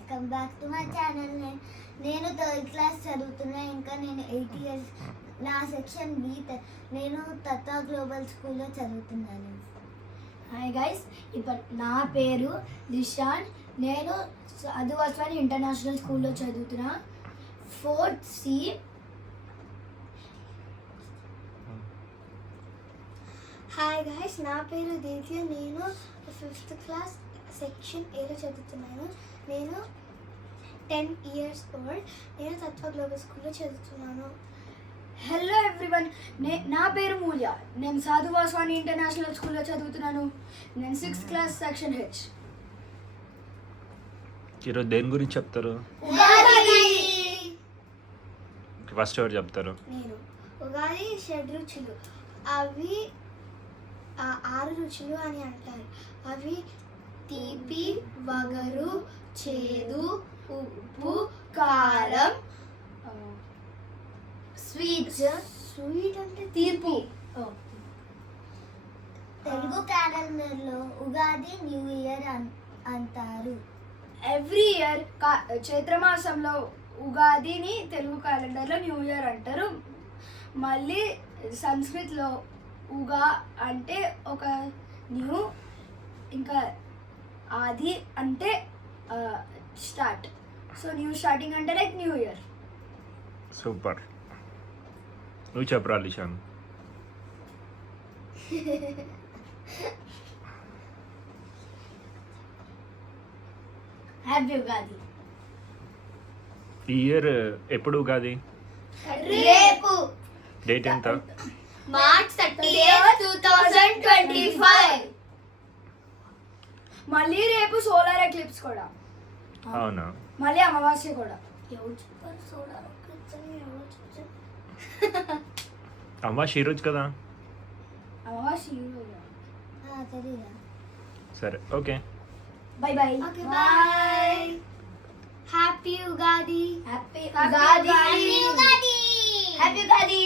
Welcome back to my channel. నేను third class చదువుతున్నా. ఇంకా నేను 8 years. నా సెక్షన్ బి. నేను తత్వ గ్లోబల్ స్కూల్లో చదువుతున్నాను. హాయ్ గైస్, ఇప్పుడు నా పేరు దిశాన్. నేను అదువాస్వాని ఇంటర్నేషనల్ స్కూల్లో చదువుతున్నా. 4th C. హాయ్ గైస్, నా పేరు దీప్తి. నేను 5th క్లాస్ సెక్షన్ ఏలో చదువుతున్నాను. నేను 10 years old. నేను తత్వ గ్లోబల్ స్కూల్లో చదువుతున్నాను. హలో ఎవ్రీవన్, నా పేరు మూల్య. నేను సాధువాస్వాని ఇంటర్నేషనల్ స్కూల్లో చదువుతున్నాను. నేను 6th క్లాస్ సెక్షన్ హెచ్. ఈరోజు దేని గురించి చెప్తారు? ఫస్ట్ ఎవరు చెప్తారు? నేను ఉగాది షడ్రుచులు. అవి 6 రుచులు అని అంటారు. అవి తీపి, వగరు, చేదు, ఉప్పు, కారం, స్వీట్ అంటే తీర్పు. తెలుగు క్యాలెండర్లో ఉగాది న్యూ ఇయర్ అంటారు. ఎవ్రీ ఇయర్ చైత్రమాసంలో ఉగాదిని తెలుగు క్యాలెండర్లో న్యూ ఇయర్ అంటారు. మళ్ళీ సంస్కృత్లో ఉగా అంటే ఒక న్యూ, ఇంకా ఆది అంటే స్టార్ట్. సో న్యూ స్టార్టింగ్ అంటే లైక్ న్యూ ఇయర్. సూపర్. నువ్వు చెప్పరా లిషాన్? హ్యాపీ ఉగాది. ఈ ఇయర్ ఎప్పుడు ఉగాది? రేపు డేట్ ఎంత? March 30th, 2025. మళ్ళీ రేపు సోలార్ ఎక్లిప్స్ కూడా, అవునా? మళ్ళీ అమావాస్య కూడా. ఎవరు చెప్పారు సోలార్ ఎక్లిప్స్ అని? ఎవరు చెప్పారు? అమావాస్య ఈరోజు కదా? అమావాస్య ఈ రోజు. తెలీదా? సరే, okay. Bye bye. Okay, bye. Happy Ugadi. Happy Ugadi. Happy Ugadi.